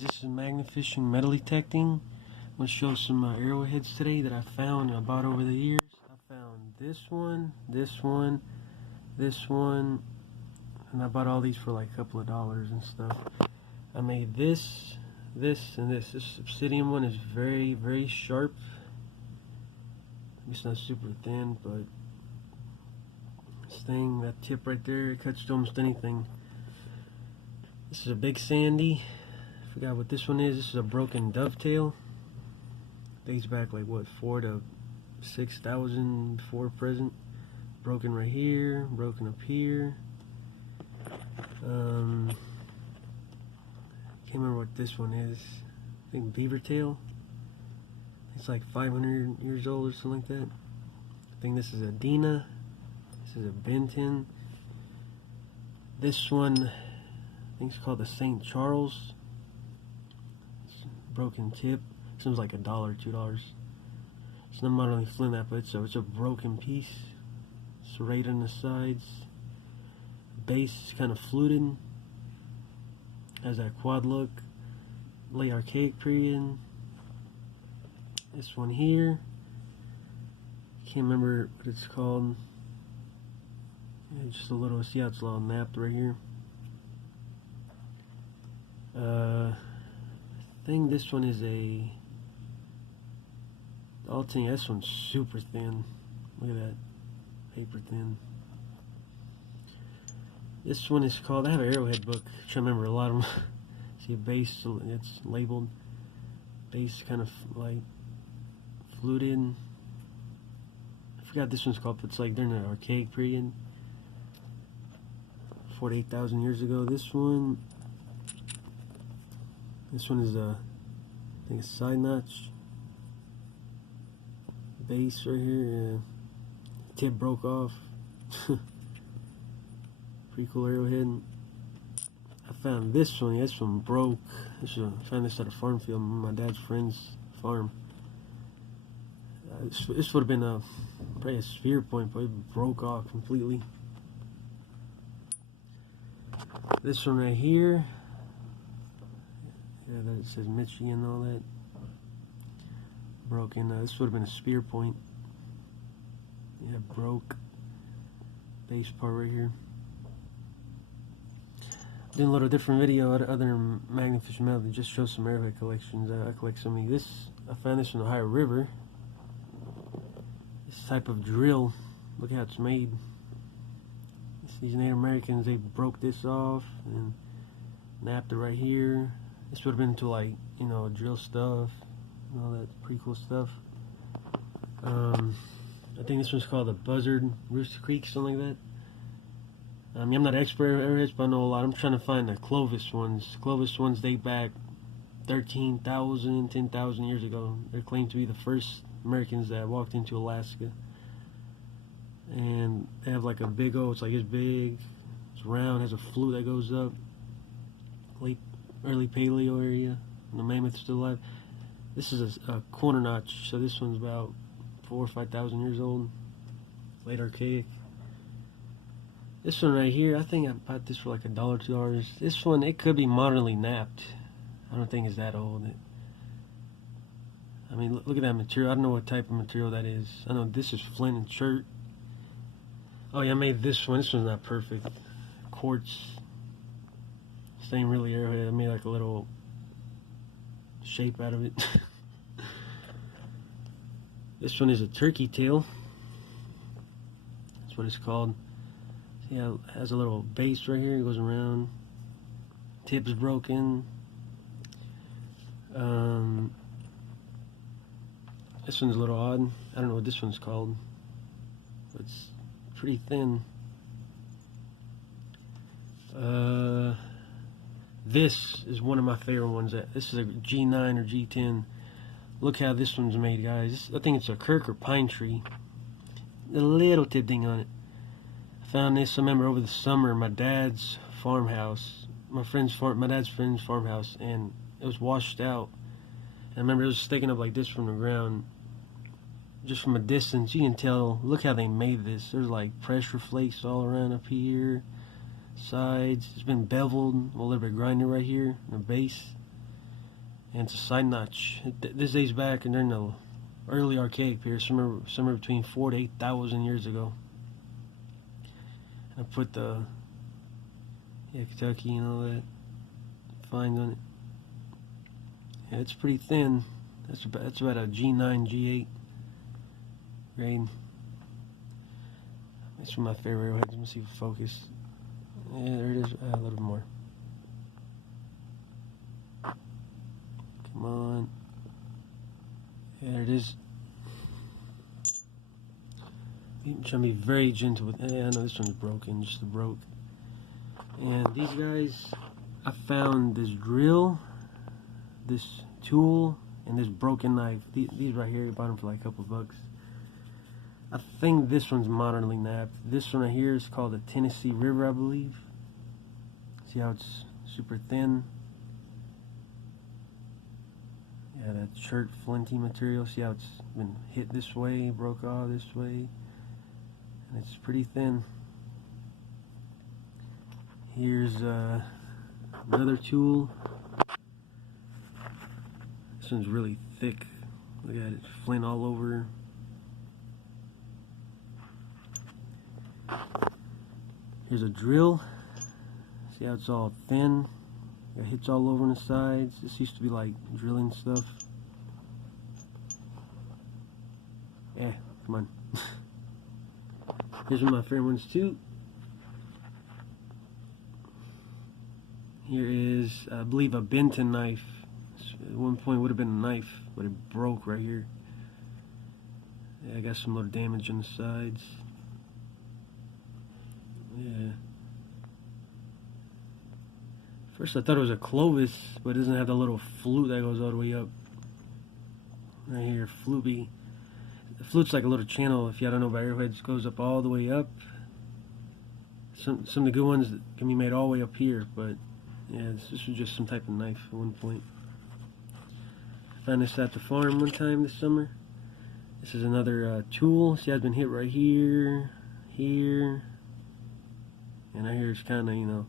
This is Magnetfishing metal detecting. I'm going to show some arrowheads today that I found and I bought over the years. I found this one, this one, this one, and I bought all these for like a couple of dollars and stuff. I made this, and this. This obsidian one is very, very sharp. It's not super thin, but this thing, that tip right there, it cuts to almost anything. This is a big sandy. Forgot what this one is. This is a broken dovetail. Dates back like what, 4 to 6,000 before present. Broken right here, broken up here. Can't remember what this one is. I think beaver tail. It's like 500 years old or something like that. I think this is a Dina. This is a Benton. This one, I think it's called the St. Charles. Broken tip. This one's like $1, $2. It's not modeling flint that, but it's a broken piece. Serrated on the sides. Base is kind of fluted. Has that quad look. Late archaic period. This one here, can't remember what it's called. Yeah, just a little, see how it's all napped right here. I think this one is a Alting. This one's super thin. Look at that, paper thin. This one is called, I have an Arrowhead book. I'm trying to remember a lot of them. See a base, it's labeled. Base kind of like fluted. I forgot this one's called, but it's like during the archaic period. 4,000 to 8,000 years ago. This one is a, I think a side notch. Base right here, tip broke off. Pretty cool arrowhead. I found this one. Yeah, this one broke. I found this at a farm field, my dad's friend's farm. This would have been probably a spear point, but it broke off completely. This one right here, yeah, that it says Michigan and all that. Broken. This would have been a spear point. Yeah, broke. Base part right here. Did a little different video other than Magnetfishing metal. Just show some arrowhead collections. I collect so many. I found this in the Ohio River. This type of drill. Look how it's made. These Native Americans, they broke this off and napped it right here. This would have been to, like, you know, drill stuff and all that pretty cool stuff. I think this one's called the Buzzard, Rooster Creek, something like that. I mean, I'm not an expert at arrowheads, but I know a lot. I'm trying to find the Clovis ones. Clovis ones date back 13,000, 10,000 years ago. They're claimed to be the first Americans that walked into Alaska. And they have like a big old, it's like this big, it's round, has a flute that goes up. Early paleo area, and the mammoth's still alive. This is a corner notch, so this one's about 4,000 or 5,000 years old. Late archaic. This one right here, I think I bought this for like $1, $2. This one, it could be modernly napped. I don't think it's that old. I mean, look at that material. I don't know what type of material that is. I know this is flint and chert. Oh yeah, I made this one. This one's not perfect. Quartz. This ain't really arrowhead. I made like a little shape out of it. This one is a turkey tail. That's what it's called. Yeah, it has a little base right here. It goes around. Tip's broken. This one's a little odd. I don't know what this one's called. But it's pretty thin. This is one of my favorite ones. This is a G9 or G10. Look how this one's made, guys. I think it's a Kirk or pine tree. A little tip ding on it. I found this, I remember over the summer, my dad's farmhouse. My dad's friend's farmhouse, and it was washed out. And I remember it was sticking up like this from the ground. Just from a distance, you can tell, look how they made this. There's like pressure flakes all around up here. Sides, it's been beveled, a little bit grinded right here, in the base. and it's a side notch. This dates back and during the early archaic period, somewhere between 4,000 to 8,000 years ago. I put the Kentucky and all that finds on it. Yeah, it's pretty thin. That's about a G9, G8 grade. It's one of my favorite arrowheads. Let me see if it focus. Yeah, there it is. A little bit more. Come on. Yeah, there it is. I'm trying to be very gentle with. Yeah, I know this one's broken. Just broke. And these guys, I found this drill, this tool, and this broken knife. These right here, I bought them for like a couple bucks. I think this one's modernly napped. This one right here is called the Tennessee River, I believe. See how it's super thin? Yeah, that shirt flinty material. See how it's been hit this way, broke off this way, and it's pretty thin. Here's another tool. This one's really thick. Look at it, flint all over. Here's a drill. See how it's all thin? Got hits all over on the sides. This used to be like drilling stuff. Yeah, come on. Here's one of my favorite ones too. Here is, I believe, a Benton knife. At one point it would have been a knife, but it broke right here. Yeah, I got some little damage on the sides. Yeah. First I thought it was a Clovis, but it doesn't have the little flute that goes all the way up. Right here, flutey. The flute's like a little channel, if y'all don't know about arrowheads, goes up all the way up. Some of the good ones can be made all the way up here, but yeah, this was just some type of knife at one point. Found this at the farm one time this summer. This is another tool. See, I've been hit right here, here, and right here it's kind of, you know,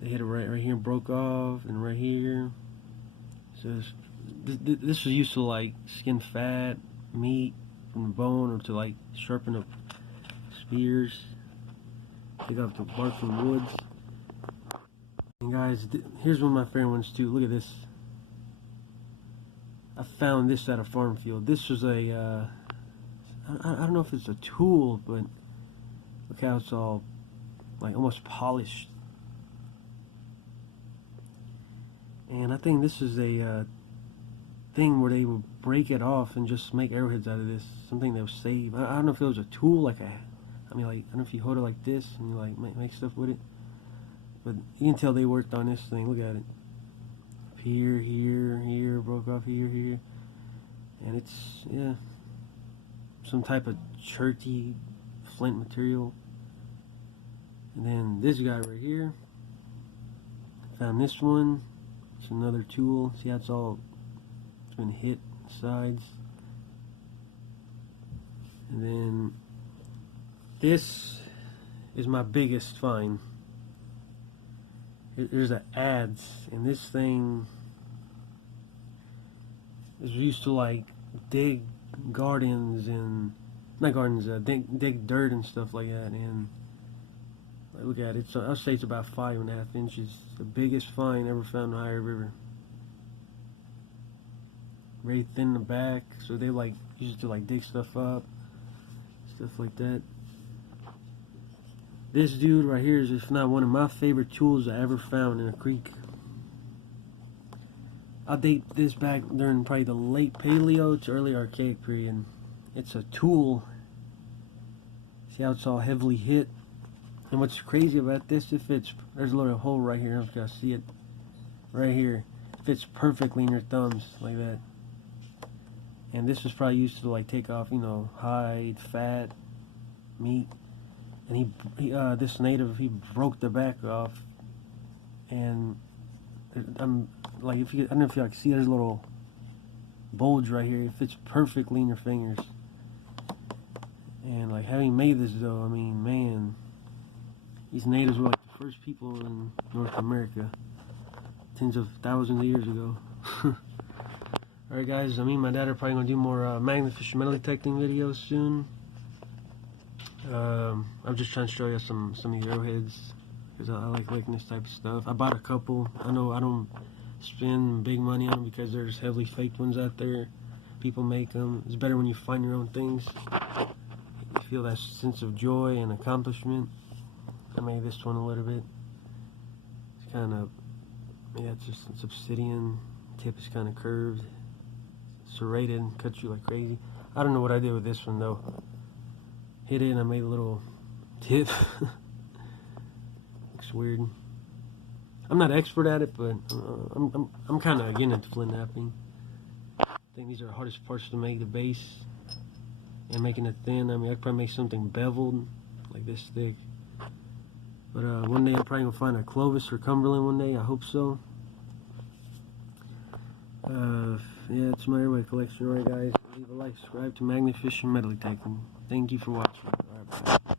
they hit it right here and broke off, and right here. So this was used to like skin fat, meat from the bone, or to like sharpen up spears, take off the bark from woods. And guys, here's one of my favorite ones too. Look at this. I found this at a farm field. This was a, I don't know if it's a tool, but look how it's all like almost polished. And I think this is a thing where they would break it off and just make arrowheads out of this. Something that was saved. I don't know if it was a tool, like I mean, like, I don't know if you hold it like this and you like make stuff with it. But you can tell they worked on this thing. Look at it. Here, here, here, broke off here, here. And it's, yeah, some type of cherty flint material. And then this guy right here. Found this one. It's another tool. See how it's been hit sides. And then this is my biggest find. There's an adze, and this thing is used to like dig gardens and not gardens, dig dirt and stuff like that. And look at it. I'll say it's about 5.5 inches. The biggest find ever found in the Ohio River. Very thin in the back, so they like used to like dig stuff up, stuff like that. This dude right here is, if not one of my favorite tools I ever found in a creek. I'll date this back during probably the late Paleo to early Archaic period. It's a tool. See how it's all heavily hit? And what's crazy about this, there's a little hole right here, I don't know if you guys see it. Right here. It fits perfectly in your thumbs, like that. And this was probably used to like take off, you know, hide, fat, meat. And this native, he broke the back off, and I'm like, I don't know if you can see, there's a little bulge right here. It fits perfectly in your fingers. And like, having made this though, I mean, man, these natives were like the first people in North America tens of thousands of years ago. Alright guys, me and my dad are probably going to do more Magnetfishing metal detecting videos soon. I'm just trying to show you some of the arrowheads, because I like liking this type of stuff. I bought a couple. I know I don't spend big money on them because there's heavily faked ones out there. People make them. It's better when you find your own things. You feel that sense of joy and accomplishment. I made this one a little bit. It's kind of, yeah, it's obsidian. Tip is kind of curved. Serrated and cuts you like crazy. I don't know what I did with this one though. Hit it and I made a little tip. Looks weird. I'm not expert at it, but I'm kind of getting into flint knapping. I think these are the hardest parts to make, the base and making it thin. I mean, I could probably make something beveled, like this thick. But one day I'm probably gonna find a Clovis or Cumberland one day. I hope so. Yeah, it's my Arrowhead collection. Alright guys, leave a like, subscribe to Magnetfishing metal detecting. Thank you for watching. Alright, bye.